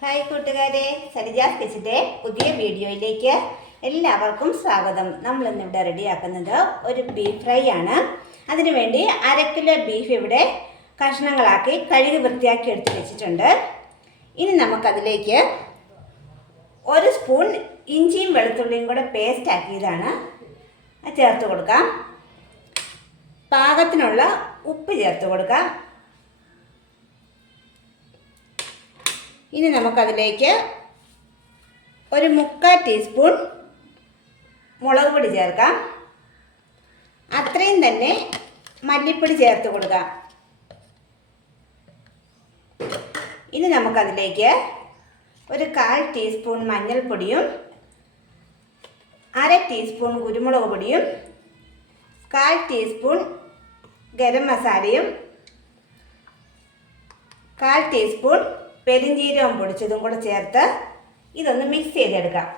Hi കൂട്ടുകാരെ സരിജാസ് കിച്ചിന്റെ പുതിയ വീഡിയോയിലേക്ക് എല്ലാവർക്കും സ്വാഗതം. നമ്മൾ ഇന്നിവിടെ റെഡിയാക്കുന്നത് ഒരു ബീഫ് ഫ്രൈ ആണ്. അതിനുവേണ്ടി അര കിലോ ബീഫ് ഇവിടെ കഷ്ണങ്ങളാക്കി കഴുകി വൃത്തിയാക്കി എടുത്ത് വെച്ചിട്ടുണ്ട്. ഇനി നമുക്കതിലേക്ക് ഒരു സ്പൂൺ ഇഞ്ചിയും വെളുത്തുള്ളിയും കൂടെ പേസ്റ്റ് ആക്കിയതാണ് ചേർത്ത് കൊടുക്കാം. പാകത്തിനുള്ള ഉപ്പ് ചേർത്ത് കൊടുക്കാം. ഇനി നമുക്കതിലേക്ക് ഒരു മുക്കാൽ ടീസ്പൂൺ മുളക് പൊടി ചേർക്കാം. അത്രയും തന്നെ മല്ലിപ്പൊടി ചേർത്ത് കൊടുക്കാം. ഇനി നമുക്കതിലേക്ക് ഒരു കാൽ ടീസ്പൂൺ മഞ്ഞൾപ്പൊടിയും അര ടീസ്പൂൺ കുരുമുളക് പൊടിയും കാൽ ടീസ്പൂൺ ഗരം മസാലയും കാൽ ടീസ്പൂൺ പെരിഞ്ജീരകം പൊടിച്ചതും കൂടെ ചേർത്ത് ഇതൊന്ന് മിക്സ് ചെയ്തെടുക്കാം.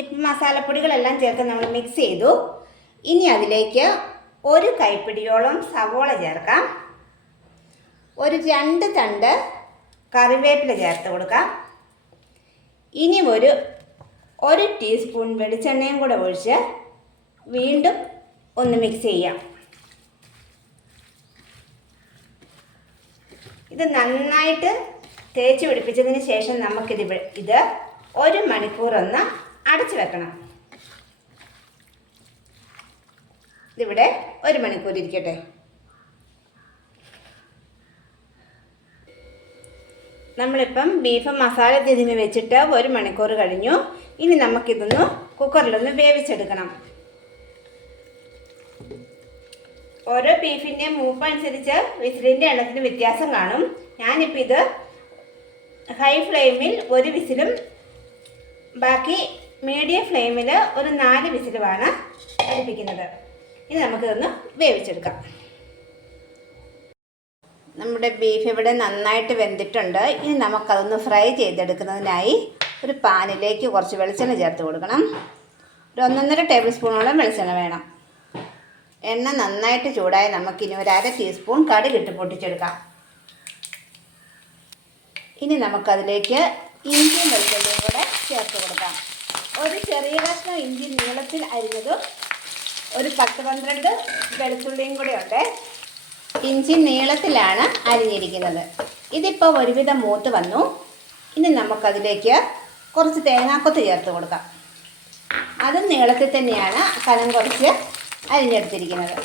ഇപ്പം മസാലപ്പൊടികളെല്ലാം ചേർത്ത് നമ്മൾ മിക്സ് ചെയ്തു. ഇനി അതിലേക്ക് ഒരു കൈപ്പിടിയോളം സവോള ചേർക്കാം. ഒരു രണ്ട് തണ്ട് കറിവേപ്പില ചേർത്ത് കൊടുക്കാം. ഇനി ഒരു ഒരു ടീസ്പൂൺ വെളിച്ചെണ്ണയും കൂടെ ഒഴിച്ച് വീണ്ടും ഒന്ന് മിക്സ് ചെയ്യാം. ഇത് നന്നായിട്ട് തേച്ച് പിടിപ്പിച്ചതിന് ശേഷം നമുക്കിത് ഇത് ഒരു മണിക്കൂർ ഒന്ന് അടച്ചു വെക്കണം. ഇതിവിടെ ഒരു മണിക്കൂർ ഇരിക്കട്ടെ. നമ്മളിപ്പം ബീഫ് മസാല തിരിഞ്ഞ് വെച്ചിട്ട് ഒരു മണിക്കൂർ കഴിഞ്ഞു. ഇനി നമുക്കിതൊന്ന് കുക്കറിലൊന്ന് വേവിച്ചെടുക്കണം. ഓരോ ബീഫിന്റെയും മൂപ്പ് അനുസരിച്ച് വിസിലിന്റെ എണ്ണത്തിന് വ്യത്യാസം കാണും. ഞാനിപ്പോൾ ഇത് ഹൈ ഫ്ലെയിമിൽ ഒരു വിസിലും ബാക്കി മീഡിയം ഫ്ലെയിമിൽ ഒരു നാല് വിസിലുമാണ് അടുപ്പിക്കുന്നത്. ഇനി നമുക്കിതൊന്ന് വേവിച്ചെടുക്കാം. നമ്മുടെ ബീഫ് ഇവിടെ നന്നായിട്ട് വെന്തിട്ടുണ്ട്. ഇനി നമുക്കതൊന്ന് ഫ്രൈ ചെയ്തെടുക്കുന്നതിനായി ഒരു പാനിലേക്ക് കുറച്ച് വെളിച്ചെണ്ണ ചേർത്ത് കൊടുക്കണം. ഒരു ഒന്നൊന്നര ടേബിൾ സ്പൂണോളം വെളിച്ചെണ്ണ വേണം. എണ്ണ നന്നായിട്ട് ചൂടായി നമുക്കിനി ഒരു അര ടീസ്പൂൺ കടുകിട്ട് പൊട്ടിച്ചെടുക്കാം. ഇനി നമുക്കതിലേക്ക് ഇഞ്ചിയും വെളുത്തുള്ളിയും കൂടെ ചേർത്ത് കൊടുക്കാം. ഒരു ചെറിയ കഷ്ണം ഇഞ്ചി നീളത്തിൽ അരിഞ്ഞതും ഒരു പത്ത് പന്ത്രണ്ട് വെളുത്തുള്ളിയും കൂടെ ഉണ്ട്. ഇഞ്ചി നീളത്തിലാണ് അരിഞ്ഞിരിക്കുന്നത്. ഇതിപ്പോൾ ഒരുവിധം മൂത്ത് വന്നു. ഇനി നമുക്കതിലേക്ക് കുറച്ച് തേങ്ങാക്കൊത്ത് ചേർത്ത് കൊടുക്കാം. അതും നീളത്തിൽ തന്നെയാണ് കനം കുറച്ച് അരിഞ്ഞെടുത്തിരിക്കുന്നത്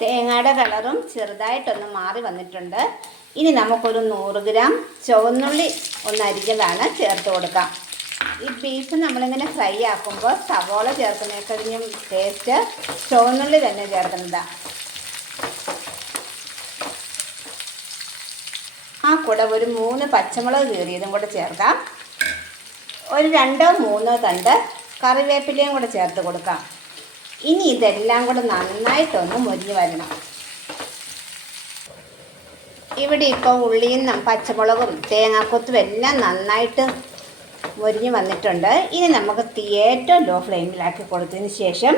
തേങ്ങയുടെ കളറും ചെറുതായിട്ടൊന്ന് മാറി വന്നിട്ടുണ്ട്. ഇനി നമുക്കൊരു നൂറ് ഗ്രാം ചുവന്നുള്ളി ഒന്ന് അരിഞ്ഞതാണ് ചേർത്ത് കൊടുക്കാം. ഈ ബീഫ് നമ്മളിങ്ങനെ ഫ്രൈ ആക്കുമ്പോൾ സവോള ചേർക്കുന്നതിനേക്കഴിഞ്ഞും ടേസ്റ്റ് ചുവന്നുള്ളി തന്നെ ചേർക്കുന്നതാണ് ആ കൂടെ ഒരു മൂന്ന് പച്ചമുളക് കീറിയതും കൂടെ ചേർക്കാം. ഒരു രണ്ടോ മൂന്നോ തണ്ട് കറിവേപ്പിലയും കൂടെ ചേർത്ത് കൊടുക്കാം. ഇനി ഇതെല്ലാം കൂടെ നന്നായിട്ടൊന്ന് മുരിഞ്ഞു വരണം. ഇവിടെ ഇപ്പോൾ ഉള്ളിയും പച്ചമുളകും തേങ്ങാക്കൊത്തും എല്ലാം നന്നായിട്ട് മുരിഞ്ഞ് വന്നിട്ടുണ്ട്. ഇനി നമുക്ക് തീ ഏറ്റവും ലോ ഫ്ലെയിമിലാക്കി കൊടുത്തതിന് ശേഷം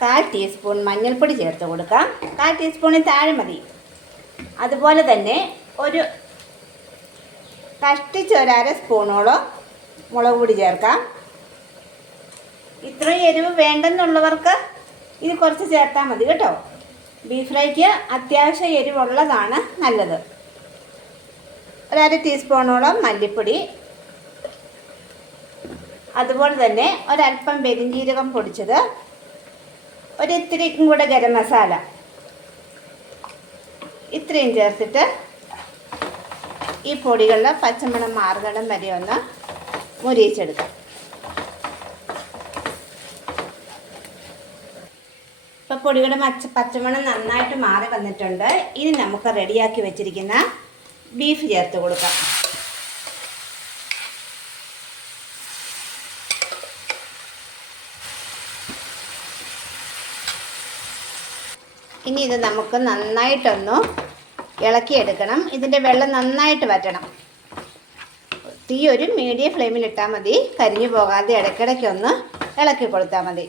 കാൽ ടീസ്പൂൺ മഞ്ഞൾപ്പൊടി ചേർത്ത് കൊടുക്കാം. കാൽ ടീസ്പൂണിൽ താഴെ മതി. അതുപോലെ തന്നെ ഒരു കഷ്ടിച്ചൊരര സ്പൂണോളം മുളക് പൊടി ചേർക്കാം. ഇത്രയും എരിവ് വേണ്ടെന്നുള്ളവർക്ക് ഇത് കുറച്ച് ചേർത്താൽ മതി കേട്ടോ. ബീഫ് ഫ്രൈക്ക് അത്യാവശ്യം എരിവുള്ളതാണ് നല്ലത്. ഒരര ടീസ്പൂണോളം മല്ലിപ്പൊടി. അതുപോലെ തന്നെ ഒരല്പം പെരിഞ്ജീരകം പൊടിച്ചത്. ഒരിത്തിരിക്കും കൂടെ ഗരം മസാല. ഇത്രയും ചേർത്തിട്ട് ഈ പൊടികളിൽ പച്ചമണം മാറുകടം വരെ ഒന്ന് മുരിയിച്ചെടുക്കാം. പൊടിയുടെ മച്ച പച്ചമണം നന്നായിട്ട് മാറി വന്നിട്ടുണ്ട്. ഇനി നമുക്ക് റെഡിയാക്കി വെച്ചിരിക്കുന്ന ബീഫ് ചേർത്ത് കൊടുക്കാം. ഇനി ഇത് നമുക്ക് നന്നായിട്ടൊന്ന് ഇളക്കിയെടുക്കണം. ഇതിന്റെ വെള്ളം നന്നായിട്ട് വറ്റണം. തീ ഒരു മീഡിയം ഫ്ലെയിമിൽ ഇട്ടാൽ മതി. കരിഞ്ഞു പോകാതെ ഇടയ്ക്കിടയ്ക്കൊന്ന് ഇളക്കി കൊടുത്താൽ മതി.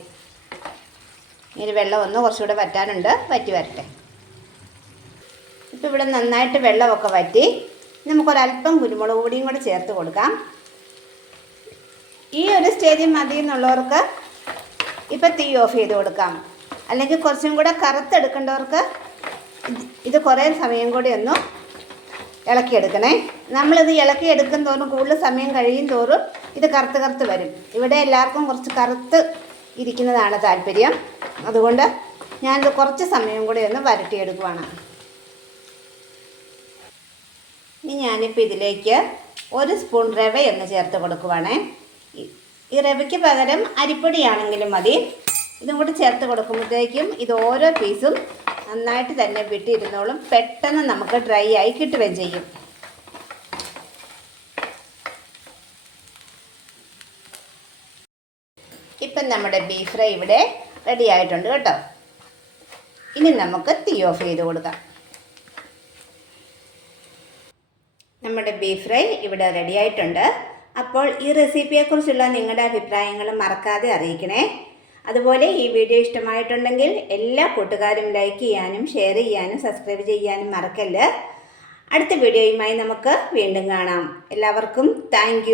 ഇനി വെള്ളം ഒന്ന് കുറച്ചുകൂടെ വറ്റാനുണ്ട് വറ്റി വരട്ടെ. ഇപ്പോൾ ഇവിടെ നന്നായിട്ട് വെള്ളമൊക്കെ വറ്റി. നമുക്കൊരല്പം കുരുമുളക് പൊടിയും കൂടെ ചേർത്ത് കൊടുക്കാം. ഈ ഒരു സ്റ്റേജിൽ മതി എന്നുള്ളവർക്ക് ഇപ്പം തീ ഓഫ് ചെയ്ത് കൊടുക്കാം. അല്ലെങ്കിൽ കുറച്ചും കൂടെ കറുത്തെടുക്കേണ്ടവർക്ക് ഇത് ഇത് കുറേ സമയം കൂടി ഒന്ന് ഇളക്കിയെടുക്കണേ. നമ്മളിത് ഇളക്കിയെടുക്കും തോറും കൂടുതൽ സമയം കഴിയും തോറും ഇത് കറുത്ത് കറുത്ത് വരും. ഇവിടെ എല്ലാവർക്കും കുറച്ച് കറുത്ത് ഇരിക്കുന്നതാണ് താല്പര്യം. അതുകൊണ്ട് ഞാനിത് കുറച്ച് സമയം കൂടി ഒന്ന് വരട്ടിയെടുക്കുവാണ്. ഇനി ഞാനിപ്പോൾ ഇതിലേക്ക് ഒരു സ്പൂൺ റവയൊന്ന് ചേർത്ത് കൊടുക്കുവാണേ. ഈ- റവയ്ക്ക് പകരം അരിപ്പൊടിയാണെങ്കിലും മതി. ഇതും കൂടി ചേർത്ത് കൊടുക്കുമ്പോഴത്തേക്കും ഇത് ഓരോ പീസും നന്നായിട്ട് തന്നെ വിട്ടിരുന്നോളും പെട്ടെന്ന് നമുക്ക് ഡ്രൈ ആയി കിട്ടുകയും ചെയ്യും. ഇപ്പം നമ്മുടെ ബീഫ് ഫ്രൈ ഇവിടെ റെഡി ആയിട്ടുണ്ട് കേട്ടോ. ഇനി നമുക്ക് തീ ഓഫ് ചെയ്ത് കൊടുക്കാം. നമ്മുടെ ബീഫ് ഫ്രൈ ഇവിടെ റെഡി ആയിട്ടുണ്ട്. അപ്പോൾ ഈ റെസിപ്പിയെക്കുറിച്ചുള്ള നിങ്ങളുടെ അഭിപ്രായങ്ങൾ മറക്കാതെ അറിയിക്കണേ. അതുപോലെ ഈ വീഡിയോ ഇഷ്ടമായിട്ടുണ്ടെങ്കിൽ എല്ലാ കൂട്ടുകാരും ലൈക്ക് ചെയ്യാനും ഷെയർ ചെയ്യാനും സബ്സ്ക്രൈബ് ചെയ്യാനും മറക്കല്ല്. അടുത്ത വീഡിയോയുമായി നമുക്ക് വീണ്ടും കാണാം. എല്ലാവർക്കും താങ്ക്